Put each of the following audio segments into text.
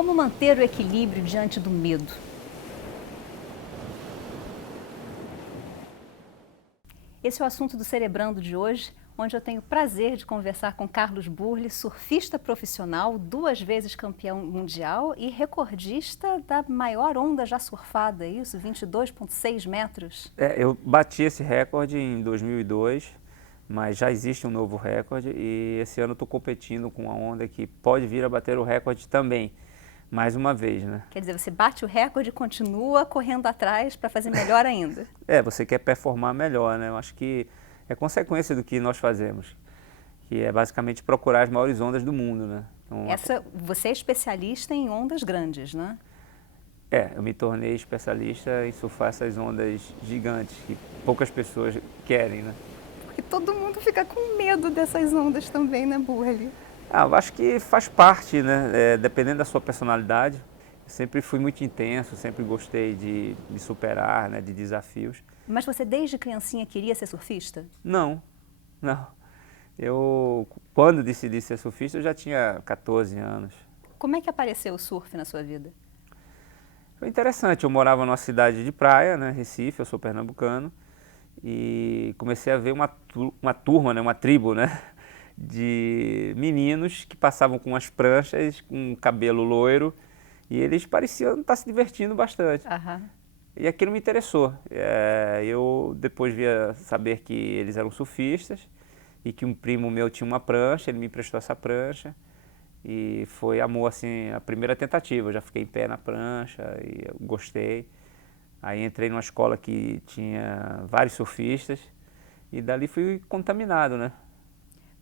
Como manter o equilíbrio diante do medo? Esse é o assunto do Cerebrando de hoje, onde eu tenho o prazer de conversar com Carlos Burle, surfista profissional, 2 vezes campeão mundial e recordista da maior onda já surfada, é isso? 22,6 metros. Eu bati esse recorde em 2002, mas já existe um novo recorde e esse ano estou competindo com uma onda que pode vir a bater o recorde também, mais uma vez, né? Quer dizer, você bate o recorde e continua correndo atrás para fazer melhor ainda. Você quer performar melhor, né? Eu acho que é consequência do que nós fazemos, que é basicamente procurar as maiores ondas do mundo, né? Então, Você é especialista em ondas grandes, né? eu me tornei especialista em surfar essas ondas gigantes que poucas pessoas querem, né? Porque todo mundo fica com medo dessas ondas também, né, Burle? Eu acho que faz parte, né? Dependendo da sua personalidade. Eu sempre fui muito intenso, sempre gostei de me superar, né? De desafios. Mas você desde criancinha queria ser surfista? Não, não. Quando decidi ser surfista, eu já tinha 14 anos. Como é que apareceu o surf na sua vida? Foi interessante, eu morava numa cidade de praia, né? Recife, eu sou pernambucano. E comecei a ver uma turma, né? Uma tribo, né? De meninos que passavam com as pranchas, com cabelo loiro, e eles pareciam estar se divertindo bastante. Aham. E aquilo me interessou. Eu depois via saber que eles eram surfistas e que um primo meu tinha uma prancha, ele me emprestou essa prancha e foi amor assim, a primeira tentativa. Eu já fiquei em pé na prancha e eu gostei. Aí entrei numa escola que tinha vários surfistas e dali fui contaminado, né?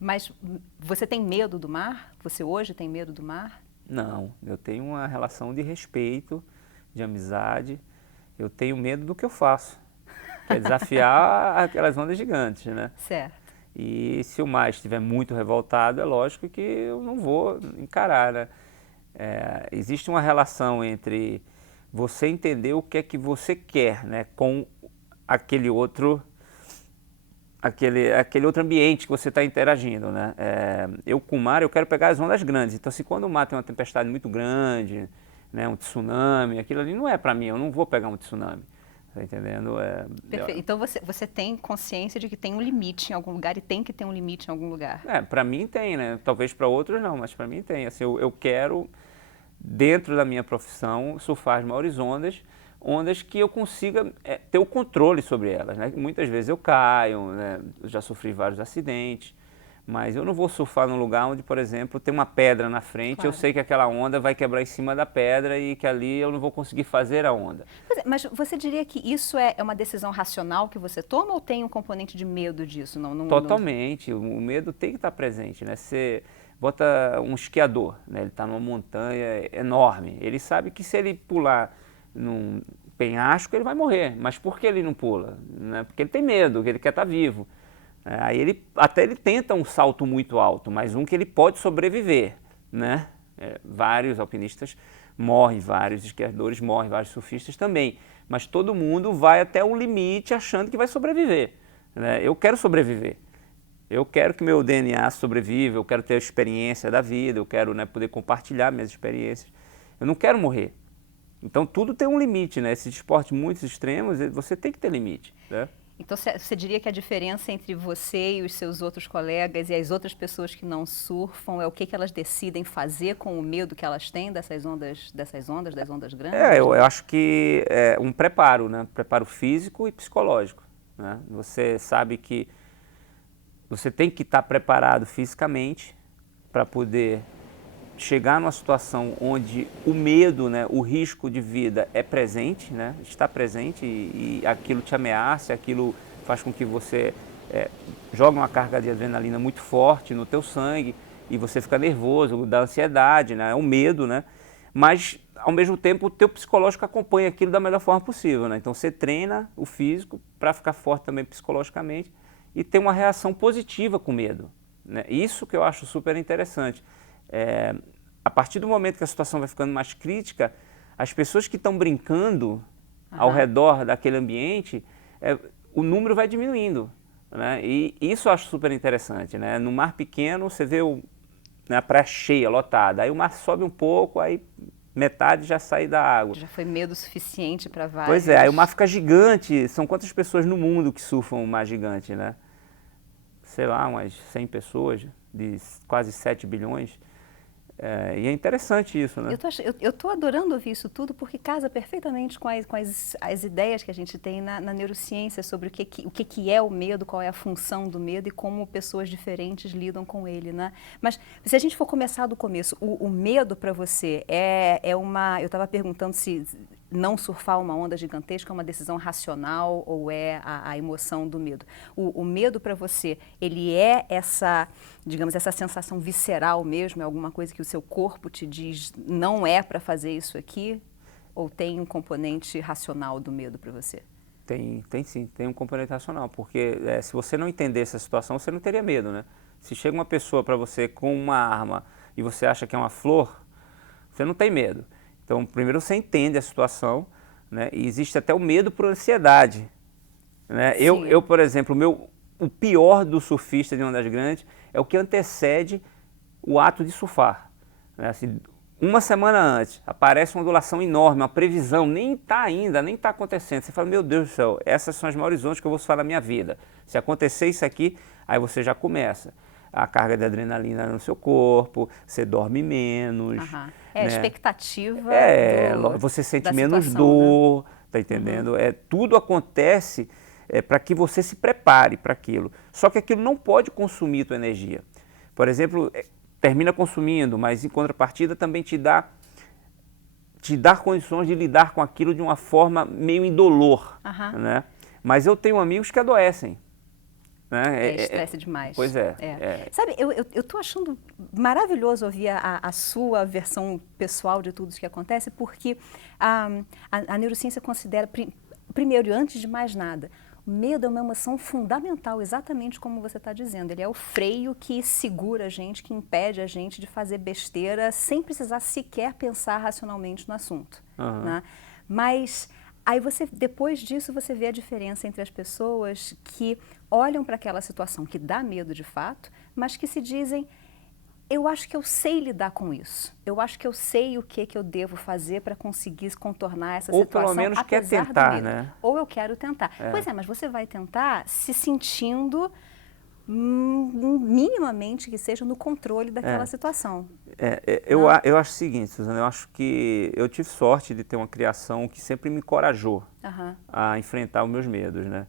Mas você tem medo do mar? Você hoje tem medo do mar? Não, eu tenho uma relação de respeito, de amizade. Eu tenho medo do que eu faço, que é desafiar aquelas ondas gigantes, né? Certo. E se o mar estiver muito revoltado, é lógico que eu não vou encarar, né? Existe uma relação entre você entender o que é que você quer, né, com aquele outro ambiente que você está interagindo, né? Eu com o mar, eu quero pegar as ondas grandes. Então, se quando o mar tem uma tempestade muito grande, né, um tsunami, aquilo ali não é para mim. Eu não vou pegar um tsunami, tá entendendo? Perfeito. Então você tem consciência de que tem um limite em algum lugar e tem que ter um limite em algum lugar. Para mim tem, né? Talvez para outros não, mas para mim tem. Assim, eu quero, dentro da minha profissão, surfar as maiores ondas que eu consiga ter o controle sobre elas, né? Muitas vezes eu caio, né? Eu já sofri vários acidentes, mas eu não vou surfar num lugar onde, por exemplo, tem uma pedra na frente, Claro. eu sei que aquela onda vai quebrar em cima da pedra e que ali eu não vou conseguir fazer a onda. Mas você diria que isso é uma decisão racional que você toma ou tem um componente de medo disso? Totalmente, o medo tem que estar presente, né? Você bota um esquiador, né? Ele está numa montanha enorme, ele sabe que se ele pular num penhasco ele vai morrer, mas por que ele não pula? Né? Porque ele tem medo, que ele quer estar vivo. Aí ele tenta um salto muito alto, mas um que ele pode sobreviver, né? Vários alpinistas morrem, vários esquiadores morrem, vários surfistas também, mas todo mundo vai até o limite achando que vai sobreviver, né? Eu quero sobreviver. Eu quero que meu DNA sobreviva, eu quero ter a experiência da vida, eu quero, né, poder compartilhar minhas experiências. Eu não quero morrer. Então tudo tem um limite, né? Esses esportes muito extremos, você tem que ter limite, né? Então você diria que a diferença entre você e os seus outros colegas e as outras pessoas que não surfam é o que elas decidem fazer com o medo que elas têm das ondas grandes? Eu acho que é um preparo, né? Preparo físico e psicológico, né? Você sabe que você tem que estar preparado fisicamente para poder chegar numa situação onde o medo, né, o risco de vida é presente, né, está presente e aquilo te ameaça, aquilo faz com que você jogue uma carga de adrenalina muito forte no teu sangue e você fica nervoso, dá ansiedade, né, é um medo, né, mas ao mesmo tempo o teu psicológico acompanha aquilo da melhor forma possível, né, então você treina o físico para ficar forte também psicologicamente e ter uma reação positiva com o medo, né, isso que eu acho super interessante. A partir do momento que a situação vai ficando mais crítica, as pessoas que estão brincando ao redor daquele ambiente, o número vai diminuindo, né? E isso eu acho super interessante, né? No mar pequeno você vê a praia cheia, lotada, aí o mar sobe um pouco, aí metade já sai da água. Já foi medo suficiente para vários. Pois é, aí o mar fica gigante. São quantas pessoas no mundo que surfam o mar gigante, né? Sei lá, umas 100 pessoas, de quase 7 bilhões. E é interessante isso, né? Eu tô adorando ouvir isso tudo porque casa perfeitamente com as ideias que a gente tem na neurociência sobre o que é o medo, qual é a função do medo e como pessoas diferentes lidam com ele, né? Mas se a gente for começar do começo, o medo para você é uma... Eu estava perguntando se não surfar uma onda gigantesca é uma decisão racional ou é a emoção do medo. O medo para você, ele é essa, digamos, essa sensação visceral mesmo? É alguma coisa que o seu corpo te diz, não é para fazer isso aqui? Ou tem um componente racional do medo para você? Tem sim, tem um componente racional, porque se você não entender essa situação, você não teria medo, né? Se chega uma pessoa para você com uma arma e você acha que é uma flor, você não tem medo. Então, primeiro você entende a situação, né? E existe até o medo por ansiedade, né? Eu, por exemplo, o pior do surfista de ondas grandes é o que antecede o ato de surfar, né? Assim, uma semana antes, aparece uma ondulação enorme, uma previsão, nem está ainda, nem está acontecendo. Você fala, meu Deus do céu, essas são as maiores ondas que eu vou surfar na minha vida. Se acontecer isso aqui, aí você já começa. A carga de adrenalina no seu corpo, você dorme menos. Uhum. Né? A expectativa você sente menos situação, dor, né? Tá entendendo? Uhum. Tudo acontece para que você se prepare para aquilo. Só que aquilo não pode consumir tua energia. Por exemplo, termina consumindo, mas em contrapartida também te dá condições de lidar com aquilo de uma forma meio indolor. Uhum. Né? Mas eu tenho amigos que adoecem. Né? É estresse demais. Pois é. Sabe, eu tô achando maravilhoso ouvir a sua versão pessoal de tudo isso que acontece, porque a neurociência considera, primeiro e antes de mais nada, o medo é uma emoção fundamental, exatamente como você está dizendo. Ele é o freio que segura a gente, que impede a gente de fazer besteira sem precisar sequer pensar racionalmente no assunto. Uhum. Né? Mas aí depois disso você vê a diferença entre as pessoas que olham para aquela situação que dá medo de fato, mas que se dizem, eu acho que eu sei lidar com isso. Eu acho que eu sei o que eu devo fazer para conseguir contornar essa situação. Ou pelo menos quer tentar, né? Ou eu quero tentar. Pois é, mas você vai tentar se sentindo minimamente que seja no controle daquela situação. Eu acho o seguinte, Suzana, eu acho que eu tive sorte de ter uma criação que sempre me encorajou a enfrentar os meus medos, né?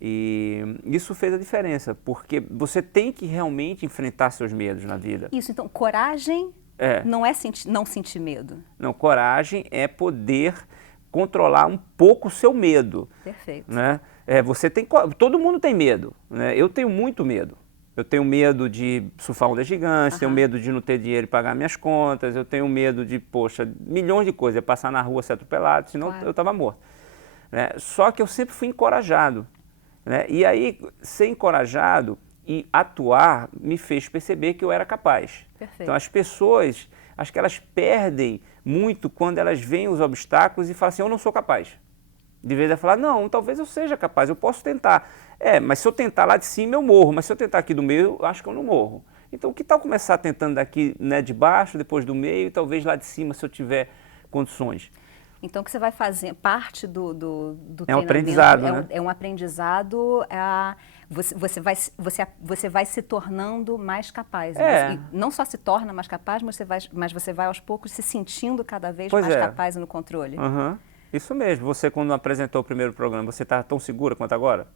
E isso fez a diferença, porque você tem que realmente enfrentar seus medos na vida. Isso, então, coragem não é não sentir medo. Não, coragem é poder controlar um pouco o seu medo. Perfeito. Né? Todo mundo tem medo, né? Eu tenho muito medo. Eu tenho medo de surfar ondas gigantes, tenho medo de não ter dinheiro e pagar minhas contas, eu tenho medo de, milhões de coisas, passar na rua ser atropelado, senão eu estava morto. Né? Só que eu sempre fui encorajado. Né? E aí, ser encorajado e atuar me fez perceber que eu era capaz. Perfeito. Então, as pessoas, acho que elas perdem muito quando elas veem os obstáculos e falam assim, eu não sou capaz. De vez em falar, não, talvez eu seja capaz, eu posso tentar. Mas se eu tentar lá de cima, eu morro. Mas se eu tentar aqui do meio, eu acho que eu não morro. Então, que tal começar tentando daqui, né, de baixo, depois do meio e talvez lá de cima, se eu tiver condições. Então, que você vai fazer parte do treinamento. Um aprendizado, né? É um aprendizado, você vai se tornando mais capaz. E não só se torna mais capaz, mas você vai aos poucos se sentindo cada vez mais capaz no controle. Isso mesmo. Você, quando apresentou o primeiro programa, você estava tão segura quanto agora?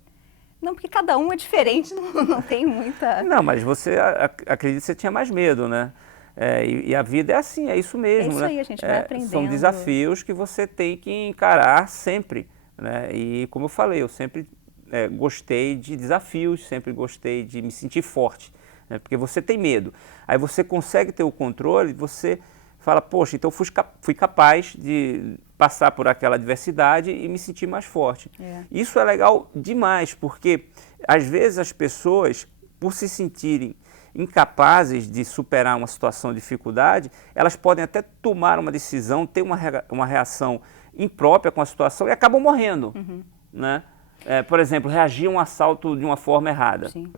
Não, porque cada um é diferente, não tem muita... Não, mas você, acredito que você tinha mais medo, né? E a vida é assim, é isso mesmo. É isso aí, a gente vai aprendendo. São desafios que você tem que encarar sempre. Né? E como eu falei, eu sempre gostei de desafios, sempre gostei de me sentir forte. Né? Porque você tem medo. Aí você consegue ter o controle, você fala, poxa, então eu fui capaz de passar por aquela adversidade e me sentir mais forte. Isso é legal demais, porque às vezes as pessoas, por se sentirem incapazes de superar uma situação de dificuldade, elas podem até tomar uma decisão, ter uma reação imprópria com a situação e acabam morrendo. Né? Por exemplo, reagir a um assalto de uma forma errada. Sim.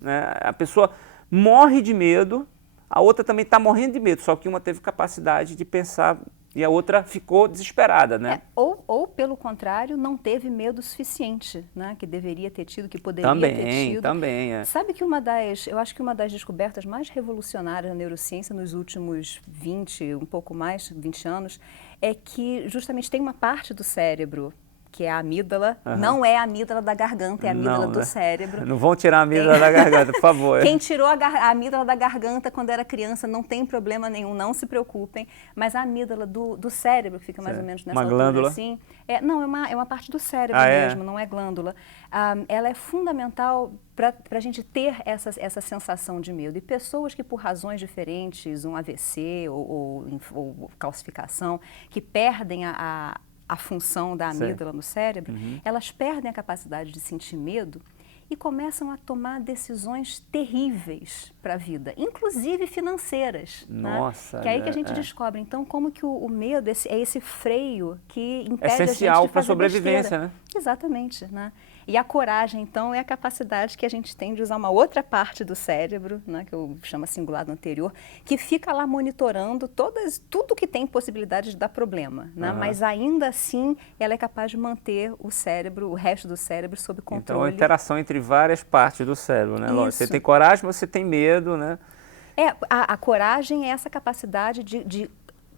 Né? A pessoa morre de medo, A outra também está morrendo de medo, só que uma teve capacidade de pensar e a outra ficou desesperada, né? Ou, pelo contrário, não teve medo suficiente, né? Que deveria ter tido, que poderia ter tido. Também, Sabe que eu acho que uma das descobertas mais revolucionárias da neurociência nos últimos 20, um pouco mais, 20 anos, é que justamente tem uma parte do cérebro, que é a amígdala, não é a amígdala da garganta, é a amígdala do cérebro. Não vão tirar a amígdala da garganta, por favor. Quem tirou a amígdala da garganta quando era criança não tem problema nenhum, não se preocupem. Mas a amígdala do cérebro, que fica mais ou menos nessa uma altura glândula? Assim, não, é uma parte do cérebro mesmo, não é glândula. Ela é fundamental para a gente ter essa sensação de medo. E pessoas que por razões diferentes, um AVC ou calcificação, que perdem a função da amígdala no cérebro, elas perdem a capacidade de sentir medo e começam a tomar decisões terríveis para a vida, inclusive financeiras. Nossa! Né? Que é aí que a gente descobre, então, como que o medo é esse freio que impede essencial a gente de fazer para a sobrevivência, besteira. né? Exatamente, né? E a coragem, então, é a capacidade que a gente tem de usar uma outra parte do cérebro, né, que eu chamo cingulado anterior, que fica lá monitorando tudo que tem possibilidade de dar problema, né? Mas ainda assim ela é capaz de manter o cérebro, o resto do cérebro sob controle. Então, a interação entre várias partes do cérebro, né? Lógico, você tem coragem, mas você tem medo, né? A coragem é essa capacidade de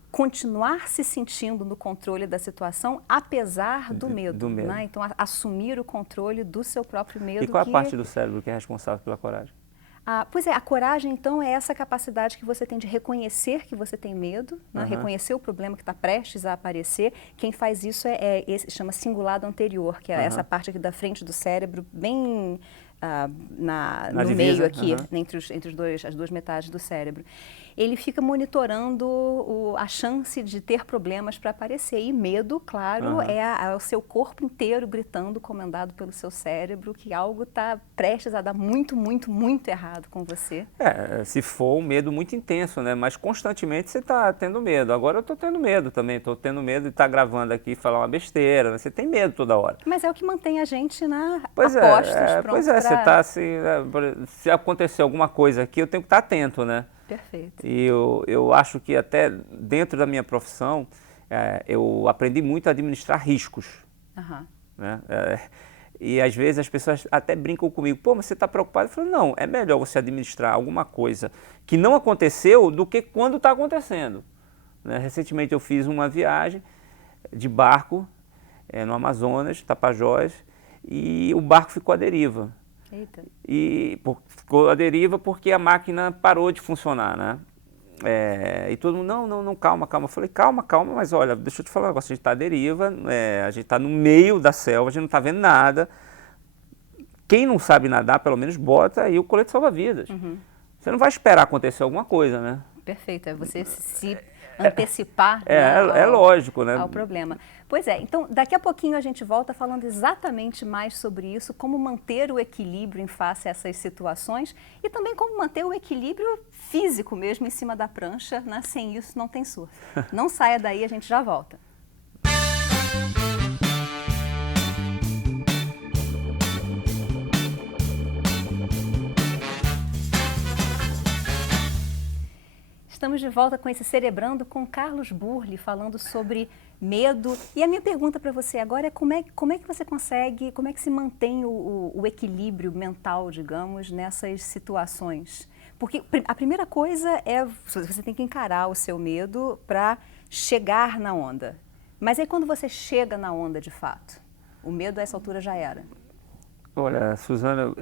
continuar se sentindo no controle da situação, apesar do medo. Né? Então, assumir o controle do seu próprio medo. E qual a parte do cérebro que é responsável pela coragem? Pois é, a coragem, então, é essa capacidade que você tem de reconhecer que você tem medo, né? Reconhecer o problema que está prestes a aparecer. Quem faz isso chama cingulado anterior, que é essa parte aqui da frente do cérebro, bem no divisa, meio aqui, entre as duas metades do cérebro. Ele fica monitorando a chance de ter problemas para aparecer. E medo, claro, é o seu corpo inteiro gritando, comandado pelo seu cérebro, que algo está prestes a dar muito, muito, muito errado com você. Se for um medo muito intenso, né? Mas constantemente você está tendo medo. Agora eu estou tendo medo também. Estou tendo medo de estar gravando aqui e falar uma besteira. Né? Você tem medo toda hora. Mas é o que mantém a gente apostos, pronto. Pois é, você está assim, se acontecer alguma coisa aqui, eu tenho que estar atento, né? Perfeito. E eu acho que até dentro da minha profissão, eu aprendi muito a administrar riscos. Né? E às vezes as pessoas até brincam comigo, pô, mas você está preocupado? Eu falo, não, é melhor você administrar alguma coisa que não aconteceu do que quando está acontecendo. Né? Recentemente eu fiz uma viagem de barco no Amazonas, Tapajós, e o barco ficou à deriva. Eita. E ficou à deriva porque a máquina parou de funcionar, né? E todo mundo, não, calma. Eu falei, calma, mas olha, deixa eu te falar um negócio, a gente está à deriva, a gente está no meio da selva, a gente não está vendo nada. Quem não sabe nadar, pelo menos bota aí o colete salva-vidas. Você não vai esperar acontecer alguma coisa, né? Perfeito, é você se antecipar lógico, né? ao problema. Pois é, então daqui a pouquinho a gente volta falando exatamente mais sobre isso, como manter o equilíbrio em face a essas situações e também como manter o equilíbrio físico mesmo em cima da prancha, né? Sem isso não tem surf. Não saia daí, a gente já volta. Estamos de volta com esse Cerebrando com Carlos Burle, falando sobre medo. E a minha pergunta para você agora é como é que você consegue, como é que se mantém o equilíbrio mental, digamos, nessas situações? Porque a primeira coisa é você tem que encarar o seu medo para chegar na onda. Mas aí quando você chega na onda de fato, o medo a essa altura já era. Olha, Suzana,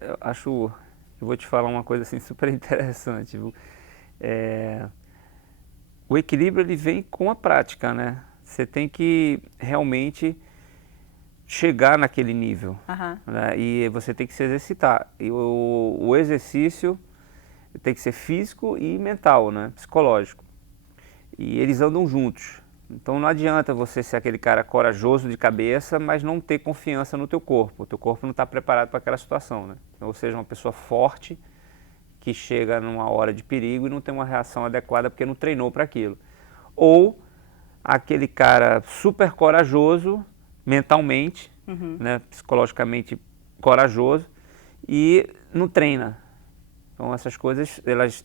eu vou te falar uma coisa assim super interessante, viu? O equilíbrio ele vem com a prática, né? Você tem que realmente chegar naquele nível, né? E você tem que se exercitar. E o exercício tem que ser físico e mental, né? Psicológico. E eles andam juntos. Então não adianta você ser aquele cara corajoso de cabeça, mas não ter confiança no teu corpo. O teu corpo não está preparado para aquela situação, né? Então, ou seja, uma pessoa forte que chega numa hora de perigo e não tem uma reação adequada porque não treinou para aquilo. Ou aquele cara super corajoso mentalmente, né, psicologicamente corajoso e não treina. Então essas coisas, elas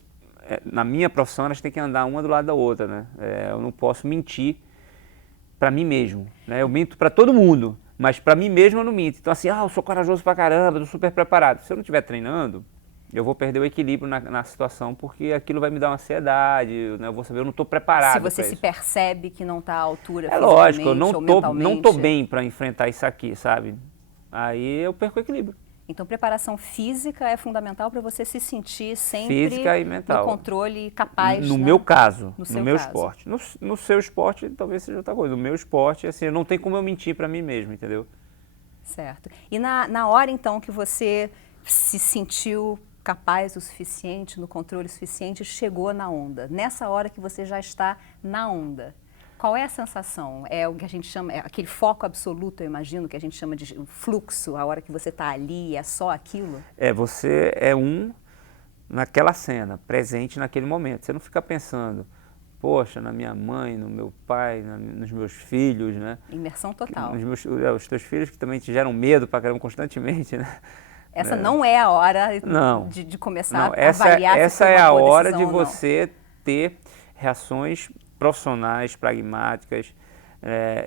na minha profissão, elas têm que andar uma do lado da outra, né? Eu não posso mentir para mim mesmo, né? Eu minto para todo mundo, mas para mim mesmo eu não minto. Então assim, eu sou corajoso pra caramba, tô super preparado. Se eu não estiver treinando, eu vou perder o equilíbrio na situação, porque aquilo vai me dar uma ansiedade, né? Eu vou saber, eu não estou preparado. Se você se percebe que não está à altura fisicamente, lógico, eu não não tô bem para enfrentar isso aqui, sabe? Aí eu perco o equilíbrio. Então, preparação física é fundamental para você se sentir sempre física e mental. no controle, capaz. No meu caso, no meu esporte. No seu esporte, talvez seja outra coisa. No meu esporte, assim, não tem como eu mentir para mim mesmo, entendeu? Certo. E na hora, então, que você se sentiu capaz o suficiente, no controle suficiente, chegou na onda. Nessa hora que você já está na onda, qual é a sensação? É o que a gente chama, é aquele foco absoluto, eu imagino, que a gente chama de fluxo, a hora que você está ali, é só aquilo? Você é naquela cena, presente naquele momento. Você não fica pensando, poxa, na minha mãe, no meu pai, nos meus filhos, né? Imersão total. Os teus filhos que também te geram medo pra caramba constantemente, né? Essa não é a hora de começar a avaliar essa se foi é uma a boa hora decisão de ou não. você ter reações profissionais, pragmáticas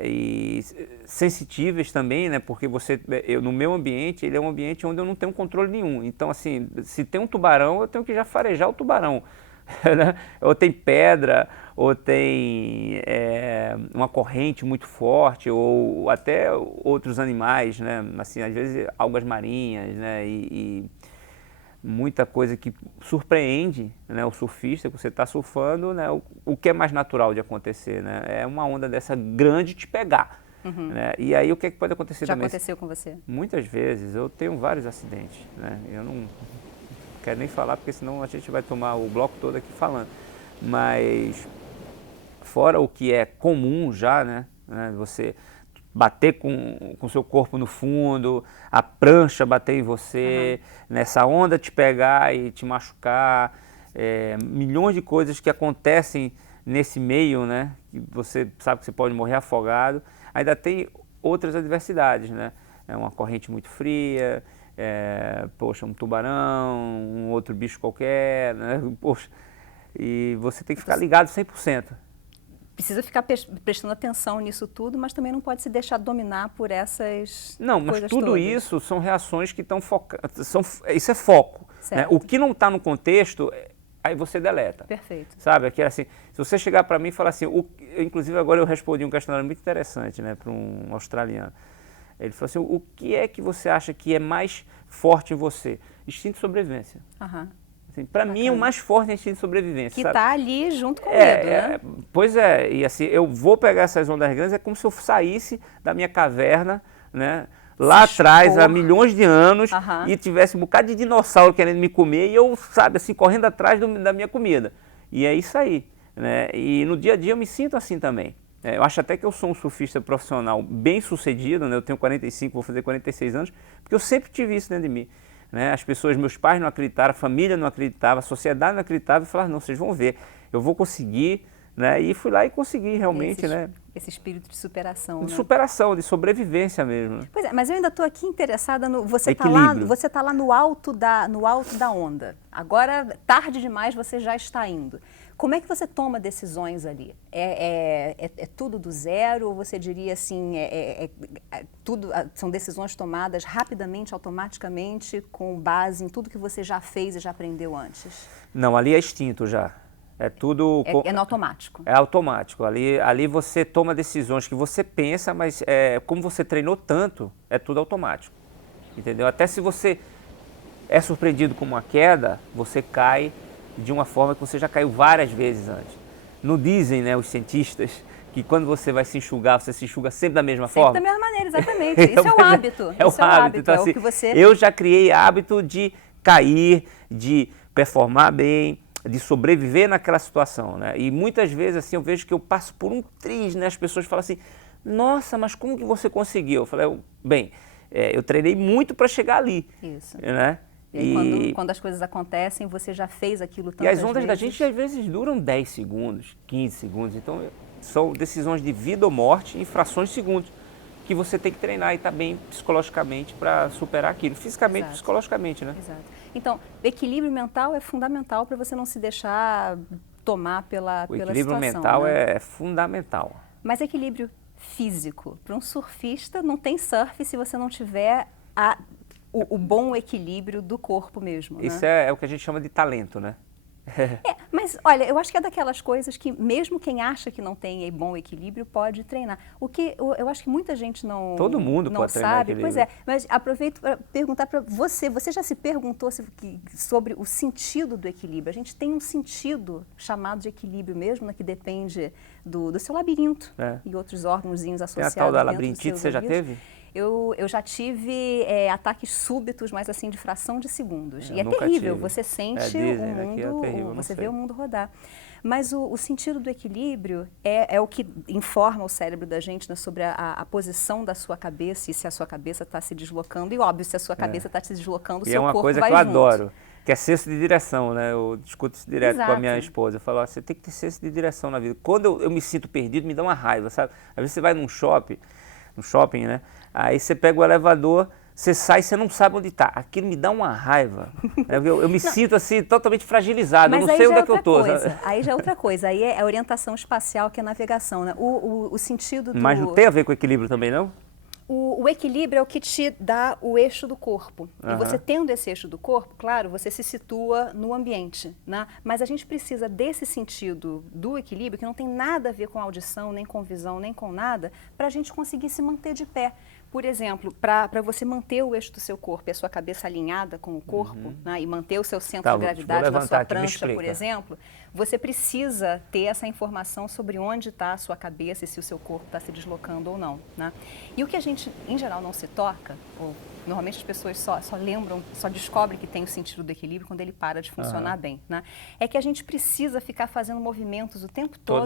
e sensitíveis também, né? Porque no meu ambiente, ele é um ambiente onde eu não tenho controle nenhum. Então, assim, se tem um tubarão, eu tenho que já farejar o tubarão. Ou tem pedra, ou tem uma corrente muito forte, ou até outros animais, né? Assim, às vezes algas marinhas, né? E muita coisa que surpreende, né, o surfista, que você está surfando, né, o que é mais natural de acontecer, né? É uma onda dessa grande te pegar. Né? E aí o que pode acontecer Já também? Já aconteceu com você? Muitas vezes, eu tenho vários acidentes, né? Eu não quero nem falar, porque senão a gente vai tomar o bloco todo aqui falando. Mas fora o que é comum já, né? Você bater com o seu corpo no fundo, a prancha bater em você, nessa onda te pegar e te machucar, milhões de coisas que acontecem nesse meio, né? Que você sabe que você pode morrer afogado. Ainda tem outras adversidades, né? É uma corrente muito fria, poxa, um tubarão, um outro bicho qualquer, né? Poxa, e você tem que ficar ligado 100%. Precisa ficar prestando atenção nisso tudo, mas também não pode se deixar dominar por essas Não, mas coisas tudo todas. isso são reações que estão focadas, isso é foco. Né? O que não está no contexto, aí você deleta. Perfeito. Sabe, aqui assim, se você chegar para mim e falar assim, inclusive agora eu respondi um questionário muito interessante, né, para um australiano. Ele falou assim, o que é que você acha que é mais forte em você? Instinto de sobrevivência. Assim, para mim, o mais forte é instinto de sobrevivência. Que está ali junto com o medo, né? Pois é, e assim, eu vou pegar essas ondas grandes, é como se eu saísse da minha caverna, né? Lá atrás, há milhões de anos, e tivesse um bocado de dinossauro querendo me comer, e eu, sabe, assim, correndo atrás da minha comida. E é isso aí, né? E no dia a dia eu me sinto assim também. Eu acho até que eu sou um surfista profissional bem sucedido, né? Eu tenho 45, vou fazer 46 anos, porque eu sempre tive isso dentro de mim. Né? As pessoas, meus pais não acreditaram, a família não acreditava, a sociedade não acreditava, e falaram, não, vocês vão ver, eu vou conseguir, né? E fui lá e consegui realmente, né? Esse espírito de superação, de superação, de sobrevivência mesmo. Né? Pois é, mas eu ainda estou aqui interessada no... Você está lá no alto da onda. Agora, tarde demais, você já está indo. Como é que você toma decisões ali? É tudo do zero? Ou você diria assim, são decisões tomadas rapidamente, automaticamente, com base em tudo que você já fez e já aprendeu antes? Não, ali é instinto já. É tudo... É no automático. É automático. Ali você toma decisões que você pensa, mas como você treinou tanto, é tudo automático. Entendeu? Até se você é surpreendido com uma queda, você cai de uma forma que você já caiu várias vezes antes. Não dizem, né, os cientistas, que quando você vai se enxugar, você se enxuga sempre da mesma forma? Sempre da mesma maneira, exatamente. Isso é o hábito. É o hábito. Então, assim, o que você... Eu já criei hábito de cair, de performar bem, de sobreviver naquela situação, né? E muitas vezes, assim, eu vejo que eu passo por um triz, né? As pessoas falam assim, nossa, mas como que você conseguiu? Eu falei, bem, eu treinei muito para chegar ali. Isso. Né? E aí, quando as coisas acontecem, você já fez aquilo tantas vezes. E as ondas da gente, às vezes, duram 10 segundos, 15 segundos. Então, são decisões de vida ou morte em frações de segundos. que você tem que treinar e estar bem psicologicamente para superar aquilo, fisicamente e psicologicamente, né? Exato. Então, equilíbrio mental é fundamental para você não se deixar tomar pela situação. O equilíbrio mental, né? é fundamental. Mas equilíbrio físico, para um surfista não tem surf se você não tiver o bom equilíbrio do corpo mesmo. Isso né? é o que a gente chama de talento, né? Mas olha, eu acho que é daquelas coisas que mesmo quem acha que não tem bom equilíbrio pode treinar. O que eu acho que muita gente não Todo mundo não pode sabe. treinar Pois é, mas aproveito para perguntar para você. Você já se perguntou sobre o sentido do equilíbrio? A gente tem um sentido chamado de equilíbrio mesmo, né, que depende do seu labirinto e outros órgãozinhos associados. Tem a tal da dentro dos labirintite, seus você já ouvidos. teve? Eu já tive ataques súbitos, mas assim de fração de segundos. Eu E é nunca terrível, tive. você sente Dizem, o mundo, aqui é terrível, você não vê sei. o mundo rodar. Mas o sentido do equilíbrio é o que informa o cérebro da gente, né, sobre a posição da sua cabeça e se a sua cabeça está se deslocando. E óbvio, se a sua cabeça está se deslocando, o seu corpo vai junto. E é uma coisa que eu adoro, que é senso de direção, né? Eu discuto isso direto com a minha esposa. Eu falo, ó, você tem que ter senso de direção na vida. Quando eu me sinto perdido, me dá uma raiva, sabe? Às vezes você vai no shopping, né? Aí você pega o elevador, você sai e você não sabe onde está. Aquilo me dá uma raiva. Eu me sinto assim, totalmente fragilizado. Mas eu não sei onde é que eu estou. Aí já é outra coisa. Aí é a orientação espacial, que é a navegação. Né? O sentido do... Mas não tem a ver com equilíbrio também, não? O equilíbrio é o que te dá o eixo do corpo. E você tendo esse eixo do corpo, claro, você se situa no ambiente. Né? Mas a gente precisa desse sentido do equilíbrio, que não tem nada a ver com audição, nem com visão, nem com nada, para a gente conseguir se manter de pé. Por exemplo, para você manter o eixo do seu corpo e a sua cabeça alinhada com o corpo, né, e manter o seu centro de gravidade na sua prancha, por exemplo, você precisa ter essa informação sobre onde está a sua cabeça e se o seu corpo está se deslocando ou não. Né? E o que a gente, em geral, não se toca, ou normalmente as pessoas só lembram, só descobrem que tem o sentido do equilíbrio quando ele para de funcionar bem, né? É que a gente precisa ficar fazendo movimentos o tempo todo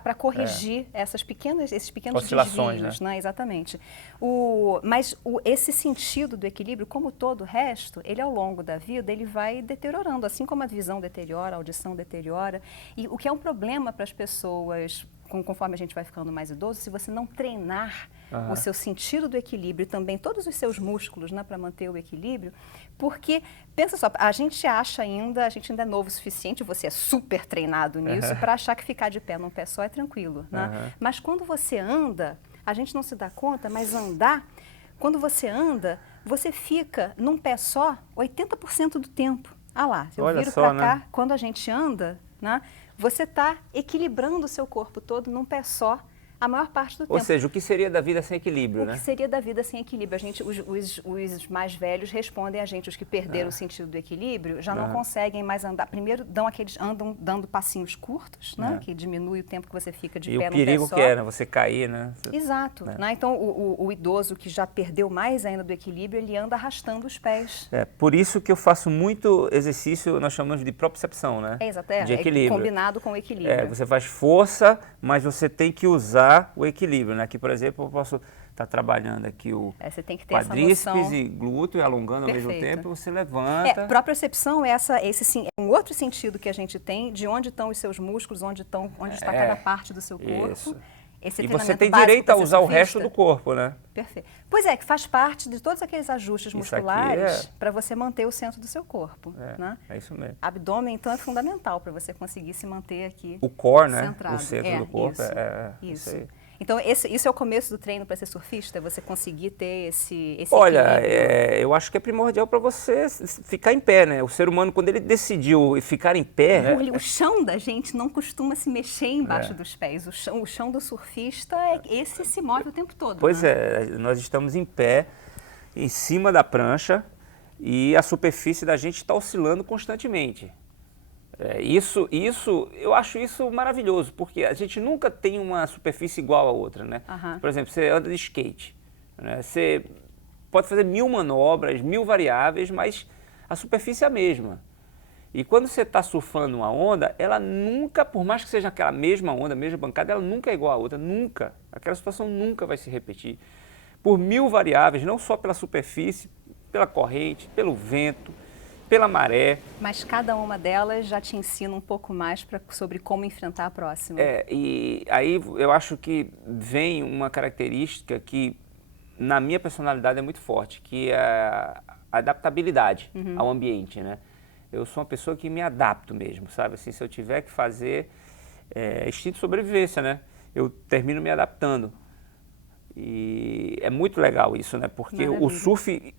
para corrigir esses pequenos oscilações, desvios, né? Exatamente. Mas esse sentido do equilíbrio, como todo o resto, ele ao longo da vida ele vai deteriorando, assim como a visão deteriora, a audição deteriora. E o que é um problema para as pessoas, conforme a gente vai ficando mais idoso, se você não treinar o seu sentido do equilíbrio e também todos os seus músculos, né, para manter o equilíbrio, porque, pensa só, a gente ainda é novo o suficiente, você é super treinado nisso, para achar que ficar de pé num pé só é tranquilo. Né? Mas quando você anda, a gente não se dá conta, mas quando você anda, você fica num pé só 80% do tempo. Ah lá, eu viro para cá, quando a gente anda, né, você está equilibrando o seu corpo todo num pé só a maior parte do tempo. Ou seja, o que seria da vida sem equilíbrio, né? O que seria da vida sem equilíbrio? Os mais velhos respondem a gente, os que perderam o sentido do equilíbrio, já não conseguem mais andar. Primeiro, andam dando passinhos curtos, né? Que diminui o tempo que você fica de pé no pé só. E o perigo que é, né? Você cair, né? Exato. Né? Então, o idoso que já perdeu mais ainda do equilíbrio, ele anda arrastando os pés. Por isso que eu faço muito exercício, nós chamamos de propriocepção, né? Exato, de equilíbrio. Combinado com o equilíbrio. Você faz força, mas você tem que usar o equilíbrio, né? Aqui, por exemplo, eu posso estar trabalhando aqui o você tem que ter quadríceps e glúteo e alongando ao mesmo tempo, você levanta. Propriocepção é um outro sentido que a gente tem de onde estão os seus músculos, onde está cada parte do seu corpo. Isso. E você tem direito a usar o resto do corpo, né? Perfeito. Pois é, que faz parte de todos aqueles ajustes musculares para você manter o centro do seu corpo. Né? É isso mesmo. Abdômen, então, é fundamental para você conseguir se manter aqui o core, né? Centrado. O centro do corpo. Isso aí. Então, isso é o começo do treino para ser surfista? Você conseguir ter esse Olha, equilíbrio? eu acho que é primordial para você ficar em pé, né? O ser humano, quando ele decidiu ficar em pé... O chão da gente não costuma se mexer embaixo dos pés. O chão do surfista, esse se move o tempo todo. Pois nós estamos em pé, em cima da prancha, e a superfície da gente está oscilando constantemente. Eu acho isso maravilhoso, porque a gente nunca tem uma superfície igual a outra, né? Por exemplo, você anda de skate, né? Você pode fazer 1000 manobras, 1000 variáveis, mas a superfície é a mesma. E quando você está surfando uma onda, ela nunca, por mais que seja aquela mesma onda, a mesma bancada, ela nunca é igual a outra, nunca. Aquela situação nunca vai se repetir. Por 1000 variáveis, não só pela superfície, pela corrente, pelo vento, pela maré. Mas cada uma delas já te ensina um pouco mais sobre como enfrentar a próxima. E aí eu acho que vem uma característica que na minha personalidade é muito forte, que é a adaptabilidade ao ambiente, né? Eu sou uma pessoa que me adapto mesmo, sabe? Assim, se eu tiver que fazer instinto de sobrevivência, né? Eu termino me adaptando. E é muito legal isso, né? Porque o surf,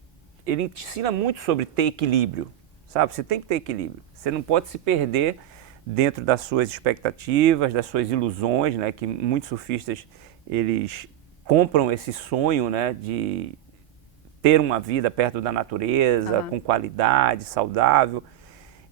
ele te ensina muito sobre ter equilíbrio, sabe? Você tem que ter equilíbrio. Você não pode se perder dentro das suas expectativas, das suas ilusões, né? Que muitos surfistas, eles compram esse sonho, né? De ter uma vida perto da natureza, com qualidade, saudável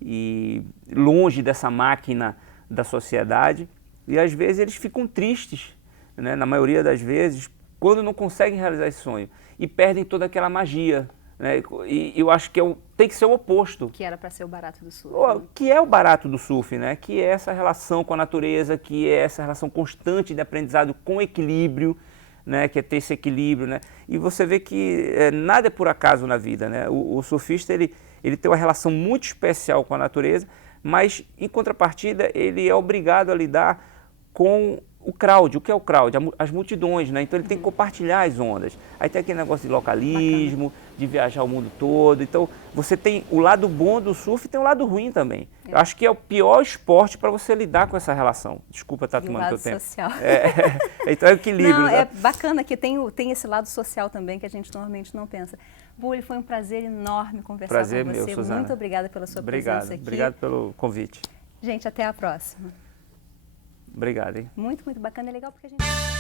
e longe dessa máquina da sociedade. E às vezes eles ficam tristes, né? Na maioria das vezes, quando não conseguem realizar esse sonho e perdem toda aquela magia, né? E eu acho que tem que ser o oposto. Que era para ser o barato do surf. Né? Que é o barato do surf, né? Que é essa relação com a natureza, que é essa relação constante de aprendizado com equilíbrio, né? Que é ter esse equilíbrio, né? E você vê que nada é por acaso na vida, né? O surfista, ele tem uma relação muito especial com a natureza, mas em contrapartida ele é obrigado a lidar com o crowd. O que é o crowd? As multidões, né? Então ele tem que compartilhar as ondas. Aí tem aquele negócio de localismo, de viajar o mundo todo. Então você tem o lado bom do surf e tem o lado ruim também. Eu acho que é o pior esporte para você lidar com essa relação. Desculpa estar tomando teu tempo. Social. Então é o equilíbrio. Não, é bacana que tem esse lado social também que a gente normalmente não pensa. Bully, foi um prazer enorme conversar com você. Meu, Suzana. Muito obrigada pela sua presença aqui. Obrigado pelo convite. Gente, até a próxima. Obrigado, hein? Muito, muito bacana. É legal porque a gente...